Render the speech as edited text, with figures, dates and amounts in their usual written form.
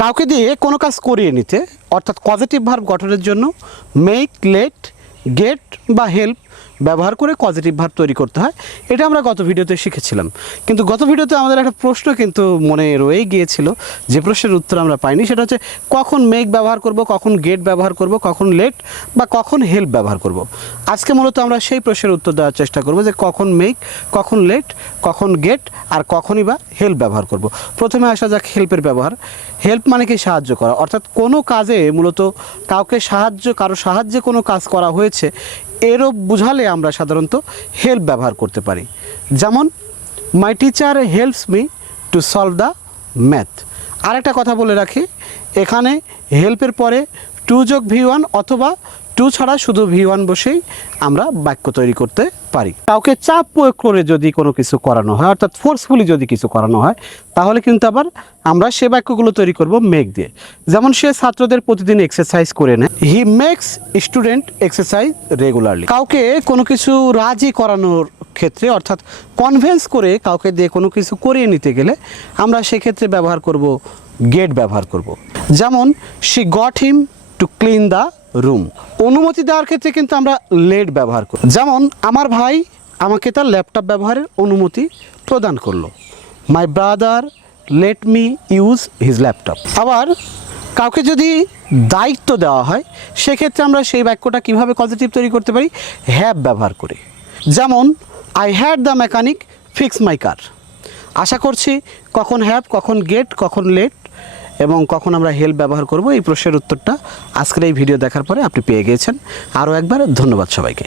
কাউকে দিয়ে কোনো কাজ করিয়ে নিতে অর্থাৎ পজিটিভ ভার্ব গঠনের জন্য মেক, লেট, গেট বা হেল্প ব্যবহার করে পজিটিভ ভার্ব তৈরি করতে হয়। এটা আমরা গত ভিডিওতে শিখেছিলাম, কিন্তু গত ভিডিওতে আমাদের একটা প্রশ্ন কিন্তু মনে রয়ে গিয়েছিল, যে প্রশ্নের উত্তর আমরা পাইনি। সেটা হচ্ছে কখন মেক ব্যবহার করব, কখন গেট ব্যবহার করব, কখন লেট বা কখন হেল্প ব্যবহার করব। আজকে মূলত আমরা সেই প্রশ্নের উত্তর দেওয়ার চেষ্টা করব যে কখন মেক, কখন লেট, কখন গেট আর কখনই বা হেল্প ব্যবহার করব। প্রথমে আসা যাক হেল্পের ব্যবহার। হেল্প মানে কি সাহায্য করা, অর্থাৎ কোনো কাজে মূলত কারো সাহায্যে কোনো কাজ করা হয়েছে এরও বুঝালে আমরা সাধারণত হেল্প ব্যবহার করতে পারি। যেমন my teacher helps me to solve the math. আরেকটা কথা বলে রাখি, এখানে হেল্পের পরে টু যোগ V1 অথবা টু ছাড়া শুধু V1 বসেই আমরা বাক্য তৈরি করতে পারি। কাউকে চাপ প্রয়োগ করে যদি কোনো কিছু করানো হয়, অর্থাৎ ফোর্সফুলি যদি কিছু করানো হয়, তাহলে কিন্তু আবার আমরা সে বাক্যগুলো তৈরি করব মেক দিয়ে। যেমন সে ছাত্রদের প্রতিদিন এক্সারসাইজ করে নেয়, he makes student exercise regularly. কাউকে কোনো কিছু রাজি করানোর ক্ষেত্রে অর্থাৎ কনভিন্স করে কাউকে দিয়ে কোনো কিছু করিয়ে নিতে গেলে আমরা সেক্ষেত্রে ব্যবহার করব গেট ব্যবহার করব। যেমন she got him to clean the room. অনুমতি দেওয়ার ক্ষেত্রে কিন্তু আমরা লেট ব্যবহার করি। যেমন আমার ভাই আমাকে তার ল্যাপটপ ব্যবহারের অনুমতি প্রদান করলো, my brother let me use his laptop. আবার কাউকে যদি দায়িত্ব দেওয়া হয় সেক্ষেত্রে আমরা সেই বাক্যটা কীভাবে পজিটিভ তৈরি করতে পারি, হ্যাভ ব্যবহার করে। যেমন I had the mechanic fix my car. আশা করছি কখন হ্যাভ, কখন গেট, কখন লেট এবং কখন আমরা হেল্প ব্যবহার করব। এই প্রশ্নের উত্তরটা আজকের এই ভিডিও দেখার পরে আপনি পেয়ে গিয়েছেন। আরও একবার ধন্যবাদ সবাইকে।